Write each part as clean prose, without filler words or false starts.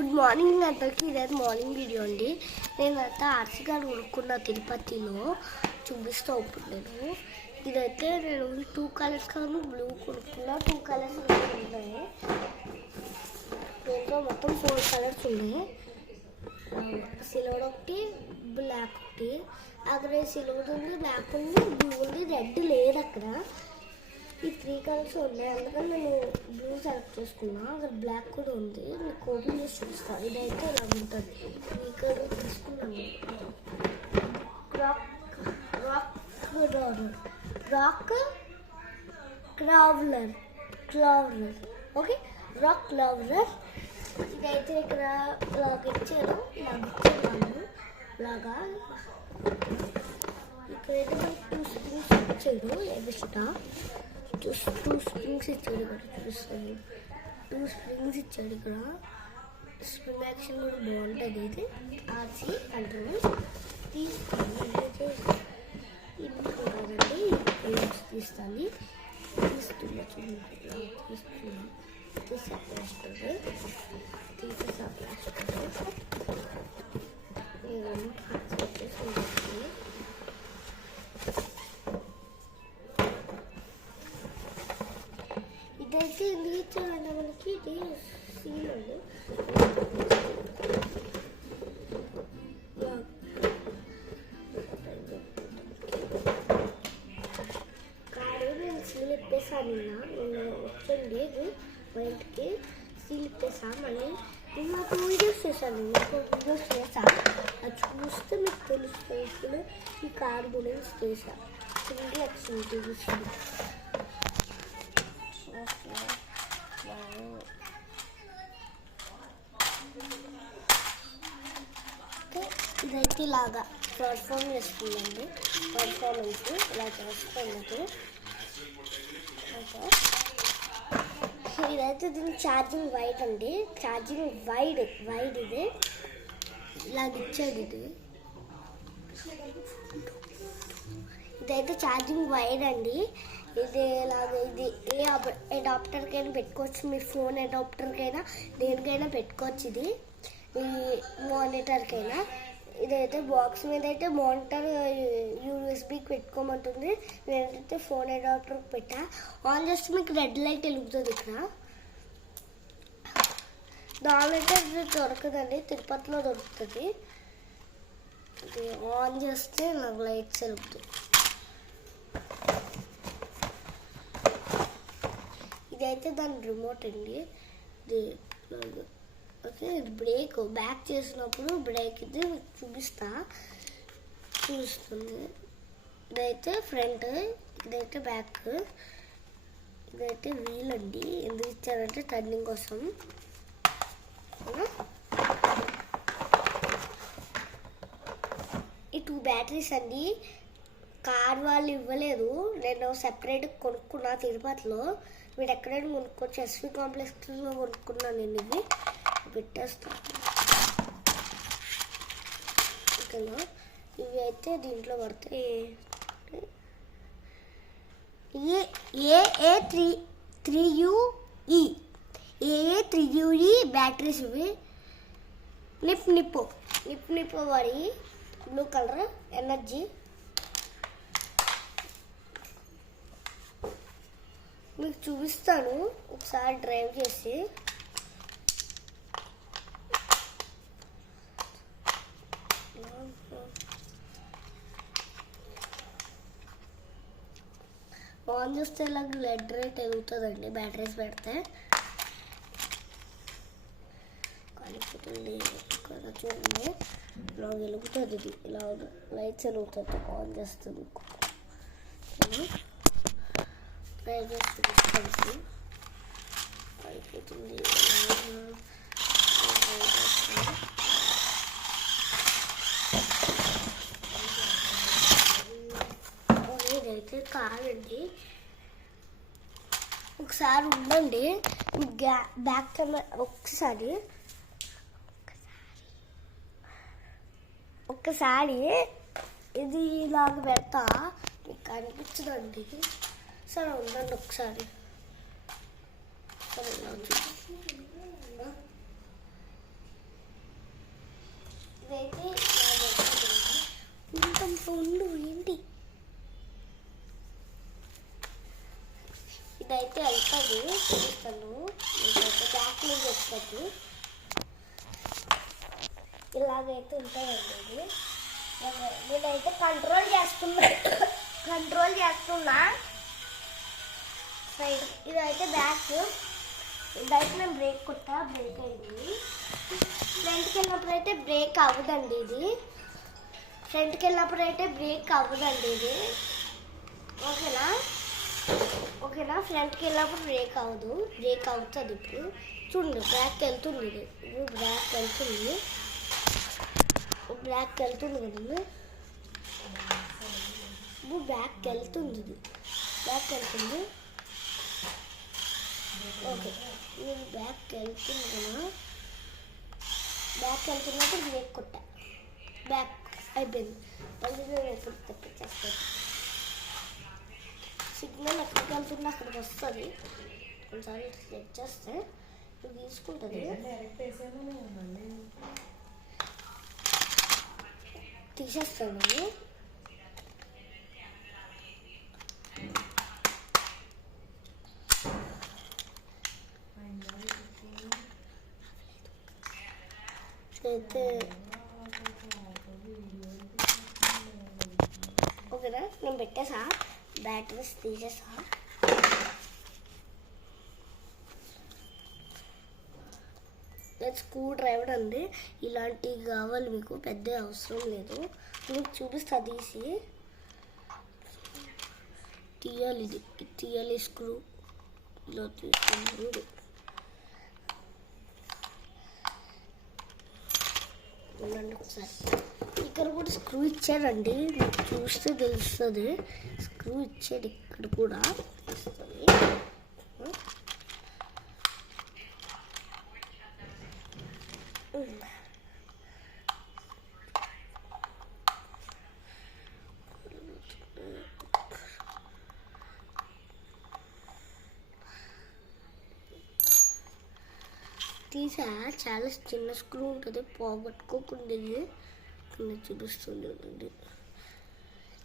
Good morning అందరికీ. ఇదైతే morning video అండి. నేనైతే ఆర్సీ కార్డు కొనుక్కున్న తిరుపతిలో చూపిస్తూ ఇప్పుడు ఇదైతే నేను 2 కలర్స్ కానీ బ్లూ కొనుక్కున్నా. 2 కలర్స్ ఉన్నాయి. దీంట్లో మొత్తం 4 కలర్స్ ఉన్నాయి. సిల్వర్ ఒకటి, బ్లాక్ ఒకటి. అక్కడ సిల్వర్ ఉంది, బ్లాక్ ఉంది, బ్లూ ఉంది, రెడ్ లేదు. అక్కడ ఈ 3 కలర్స్ ఉన్నాయి. అందుకని నేను బ్లూ సెలెక్ట్ చేసుకున్నా. అక్కడ బ్లాక్ కూడా ఉంది. మీకు ఓపెన్ చేసి చూస్తాను. ఇదైతే ఇలా ఉంటుంది. 3 కలర్ తీసుకున్నాను. Rock clever okay, rock clever. ఇదైతే ఇక్కడ ఇలాగ ఇచ్చారు. ఇలాగా ఇక్కడైతే మనకి 2 స్ప్రింగ్స్ ఇచ్చాడు. ఎదుట 2 స్ప్రింగ్స్ ఇచ్చాడు. ఇక్కడ చూపిస్తాను. 2 స్ప్రింగ్స్ ఇచ్చాడు. ఇక్కడ స్ప్రింగ్ యాక్షన్ కూడా బాగుంటుంది. ఇది ఆర్సీ కంట్రోల్ తీసుకుంటే ఇంకోదండి. తీస్తుంది ఇదైతే ఎందుకు ఇచ్చారంటే మనకి ఇది సీల్ అండి. కాదు నేను సీల్ ఇప్పేసాను. నేను వచ్చండి ఇది బయటికి సీల్ ఇప్పేసా. మళ్ళీ నేను ఒక వీడియోస్ చేశాను. వీడియోస్ చేశాను. అది చూస్తే మీకు తెలుస్తుంది. ఇప్పుడు ఈ కార్ గురించి చేశాను. 3D యాక్షన్ చూపిస్తుంది. ఇదైతే ఇలాగా పర్ఫార్మ్ చేస్తుందండి. పర్ఫార్మెన్స్ ఇలా చేస్తుంది. ఇదైతే దీని ఛార్జింగ్ వైడ్ అండి. ఛార్జింగ్ వైడ్ ఇది ఇలాగ ఇచ్చాడు. ఇదైతే ఛార్జింగ్ వైడ్ అండి. ఇది ఇలాగ ఇది ఏ అడాప్టర్కైనా పెట్టుకోవచ్చు. మీ ఫోన్ అడాప్టర్కైనా దేనికైనా పెట్టుకోవచ్చు. ఇది ఈ మానిటర్కైనా. ఇదైతే బాక్స్ మీద అయితే మానిటర్ యూఎస్బీకి పెట్టుకోమంటుంది. నేనైతే ఫోన్ అడాప్టర్కి పెట్టా. ఆన్ చేస్తే మీకు రెడ్ లైట్ వెలుగుతుంది. ఇక్కడ దాని అయితే దొరకదండి. తిరుపతిలో దొరుకుతుంది. ఇది ఆన్ చేస్తే నాకు లైట్స్ వెలుగుతుంది. ఇదైతే దాని రిమోట్ అండి. ఇది ఓకే, ఇది బ్రేక్. బ్యాక్ చేసినప్పుడు బ్రేక్ ఇది చూపిస్తుంది. ఇదైతే ఫ్రంట్, ఇదైతే బ్యాక్. ఇదైతే వీల్ అండి. ఎందుకు ఇచ్చారంటే టర్నింగ్ కోసం. ఈ 2 బ్యాటరీస్ అండి. కార్ వాళ్ళు ఇవ్వలేదు. నేను సెపరేట్ కొనుక్కున్నా తిరుపతిలో. మీరు ఎక్కడైనా కొనుక్కోవచ్చు. ఎస్వి కాంప్లెక్స్లో కొనుక్కున్నాను నేను. ఇవి పెట్టేస్తాను. ఇక్కడ ఇవి అయితే దీంట్లో పడతాయి. AA3UE batteries. ఇవి నిప్పో వాడి బ్లూ కలర్ ఎనర్జీ. మీకు చూపిస్తాను ఒకసారి డ్రైవ్ చేసి. ఆన్ చేస్తే ఇలా రెడ్ లైట్ వెలుగుతుందండి. బ్యాటరీస్ పెడితే కాలిపోతుంది. కదా చూడండి, ఇలా వెలుగుతుంది. ఇది ఇలా లైట్స్ వెలుగుతుంది. ఆన్ చేస్తుంది. ట్రై చేసి అయిపోతుంది. ఇదైతే కాదండి. ఒకసారి ఉండండి. బ్యాక్ కెమెరా ఒక్కసారి ఇది ఇలాగ పెడతా. మీకు కనిపించదండి. సరే ఉండండి ఒకసారి. సరే ఉంటుంది చూపిస్తాను. మీకైతే బ్యాక్ నుంచి వస్తుంది, ఇలాగైతే ఉంటుందండి ఇది. నేనైతే కంట్రోల్ చేస్తున్నా సైడ్. ఇదైతే బ్యాక్, ఇదైతే నేను బ్రేక్ కొట్టా, బ్రేక్ అయింది. ఫ్రంట్కి వెళ్ళినప్పుడు అయితే బ్రేక్ అవ్వదండి ఇది, ఫ్రంట్కి వెళ్ళినప్పుడు అయితే బ్రేక్ అవ్వదండి ఇది. ఓకేనా ఓకేనా ఫ్రంట్కి వెళ్ళినప్పుడు బ్రేక్ అవ్వదు, బ్రేక్ అవుతుంది. ఇప్పుడు చూడండి బ్యాక్ వెళ్తుంది, ఇది ఇప్పుడు బ్యాక్ వెళ్తుంది, బ్యాక్ వెళ్తుంది కదండి. ఇప్పుడు బ్యాక్ వెళ్తుంది, ఇది బ్యాక్ వెళ్తుంది. ఓకే నేను బ్యాక్ వెళ్తుంది కదా, బ్యాక్ వెళ్తున్నప్పుడు బ్రేక్ కొట్టా, బ్యాక్ అయిపోయింది. మళ్ళీ నేను ఎప్పుడు తెప్పించేస్తాను. సిగ్నల్ ఎక్కడికి వెళ్తుందో అక్కడికి వస్తుంది. ఒకసారి సెట్ చేస్తే ఇది తీసుకుంటుంది, తీసేస్తాను. అయితే ఓకేనా నేను పెట్టేసా, బ్యాటరీస్ తీసేసా. స్క్రూ డ్రైవర్ అండి, ఇలాంటివి కావాలి మీకు, పెద్ద అవసరం లేదు. మీకు చూపిస్తా, తీసి తీయాలి, ఇది తీయాలి స్క్రూ ఇలా తీసుకుంటుంది. ఒకసారి ఇక్కడ కూడా స్క్రూ ఇచ్చాడండి, మీకు చూస్తే తెలుస్తుంది. స్క్రూ ఇచ్చాడు ఇక్కడ కూడా వస్తుంది. తీసా, చాలా చిన్న స్క్రూ ఉంటుంది, పోగొట్టుకోకుండా చూపిస్తుంది.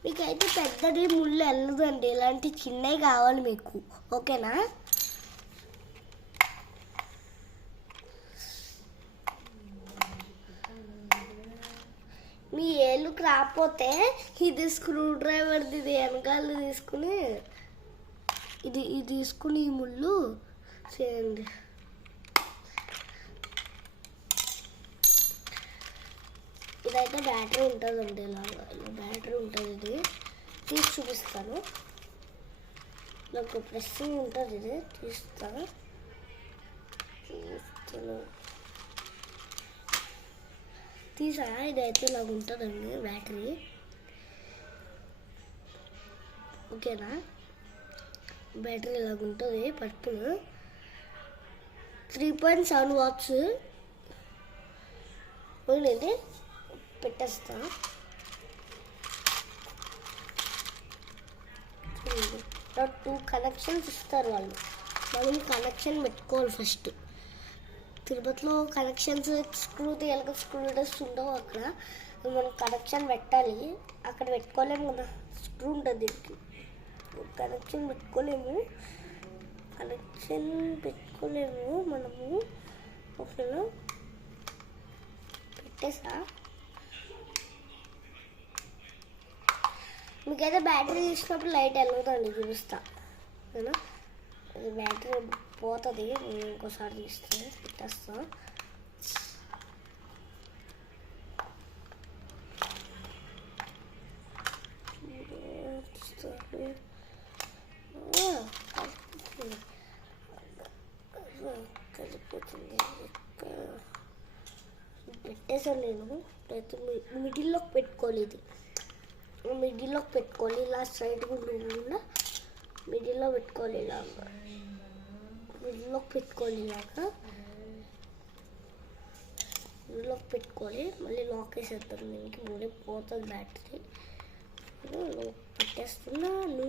మీకైతే పెద్దది ముళ్ళు వెళ్ళదండి, ఇలాంటి చిన్నవి కావాలి మీకు. ఓకేనా మీ ఏళ్ళుకి రాకపోతే ఇది స్క్రూ డ్రైవర్ది, ఇది వెనకాల తీసుకుని ఇది తీసుకుని ఈ ముళ్ళు చేయండి. ఇదైతే బ్యాటరీ ఉంటుందండి, ఇలా బ్యాటరీ ఉంటుంది. ఇది తీసి చూపిస్తాను. నాకు ప్రెస్సింగ్ ఉంటుంది, ఇది తీస్తాను. తీసా, ఇదైతే ఇలాగ ఉంటుందండి బ్యాటరీ. ఓకేనా బ్యాటరీ ఇలాగ ఉంటుంది, పర్పుల్ 3.7 వాట్స్. ఓకేనండి పెట్టేస్తా. 2 కనెక్షన్స్ ఇస్తారు వాళ్ళు, మనం కనెక్షన్ పెట్టుకోవాలి ఫస్ట్. తిరుపతిలో కనెక్షన్స్ స్క్రూ తీయాలి, స్క్రూ డ్రైవర్స్ ఉండవు అక్కడ, మనం కనెక్షన్ పెట్టాలి. అక్కడ పెట్టుకోలేము కదా, స్క్రూ ఉంటుంది దీనికి, కనెక్షన్ పెట్టుకోలేము మనము. ఓకేనా పెట్టేసా. మీకైతే బ్యాటరీ తీసినప్పుడు లైట్ వెలుగుతుంది, చూపిస్తా. ఓకేనా ఇది బ్యాటరీ పోతుంది, నేను ఇంకోసారి తీస్తే పెట్టేస్తా. పెట్టేసాను నేను. మిడిల్లోకి పెట్టుకోవాలి, ఇది మిడిల్లోకి పెట్టుకోవాలి, ఇలా సైడ్ ఉండకుండా మిడిల్లో పెట్టుకోవాలి, ఇలాగా మిడిల్లోకి పెట్టుకోవాలి, ఇలాగా మిడిల్లోకి పెట్టుకోవాలి. మళ్ళీ లాక్ వేసేద్దాం, దీనికి మళ్ళీ పోతుంది బ్యాటరీ. పెట్టేస్తున్నాను,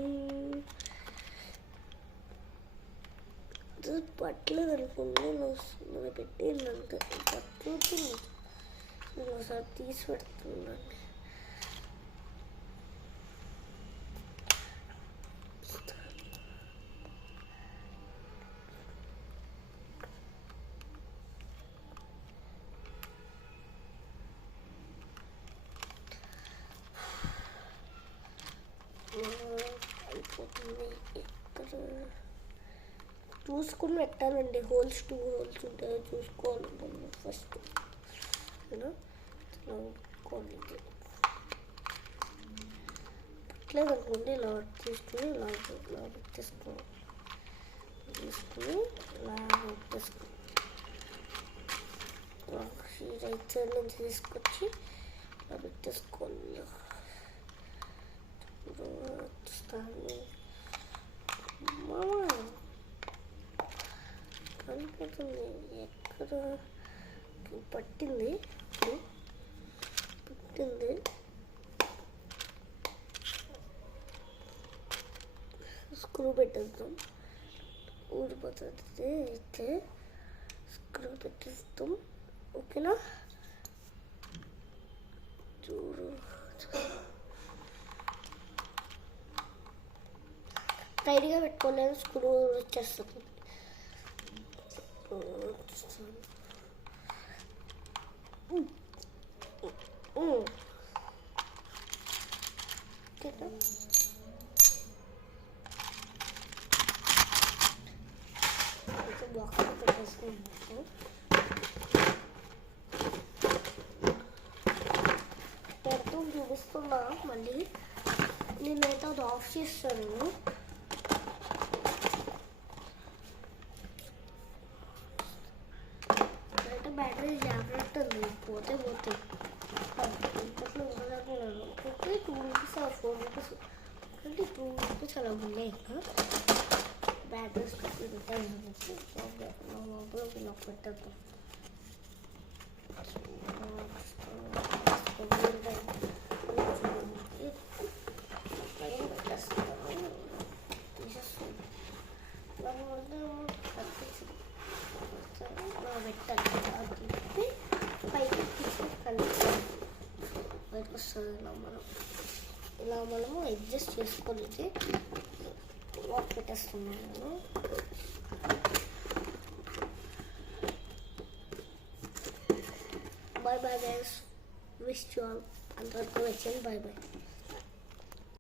పట్టలేదు అనుకుంటే నువ్వు పెట్టిందంత పట్టుతుంది. నేను ఒకసారి తీసి పెడుతున్నాను. అయిపోతుంది. ఇక్కడ చూసుకుని పెట్టాలండి, హోల్స్ 2 హోల్స్ ఉంటాయో చూసుకోవాలి మనం ఫస్ట్. పట్టలేదనుకోండి ఇలా తీసుకుని ఇలా పెట్టేసుకోవాలి, తీసుకుని ఇలా పెట్టేసుకోవాలి. రైట్ సైడ్ నుంచి తీసుకొచ్చి ఇలా పెట్టేసుకోవాలి. కనిపిస్తుంది ఎక్కడ పట్టింది, స్క్రూ పెట్టేద్దాం, ఊడిపోతుంది. అయితే స్క్రూ పెట్టేస్తాం. ఓకేనా, చూడు టైట్గా పెట్టుకోలేదు, స్క్రూ వచ్చేస్తుంది. బాక్స్ పెట్టేసుకుంటాను. పెడుతూ చూపిస్తున్నా, మళ్ళీ నేనైతే అది ఆఫ్ చేస్తాను. ఇప్పుడైతే బ్యాటరీ జాగ్రత్త ఉంది, పోతే ఇప్పట్లో ఉండలేకున్నాను. ఒకటి 2 రూపీస్ ఆర్ 4 రూపీస్, ఒకటి 2 రూపీస్ అలా ఉన్నాయి. ఇంకా బ్యాటరీస్ ఉంటాయి లోపల ఇలా పెట్టద్దు. పెట్టాలి పైకి బయటకు వస్తుంది. ఇలా మనము అడ్జస్ట్ చేసుకోలేదు. లాక్ పెట్టేస్తున్నాను నేను. Bye bye guys, wish you all అంతవరకు వచ్చాను. bye bye.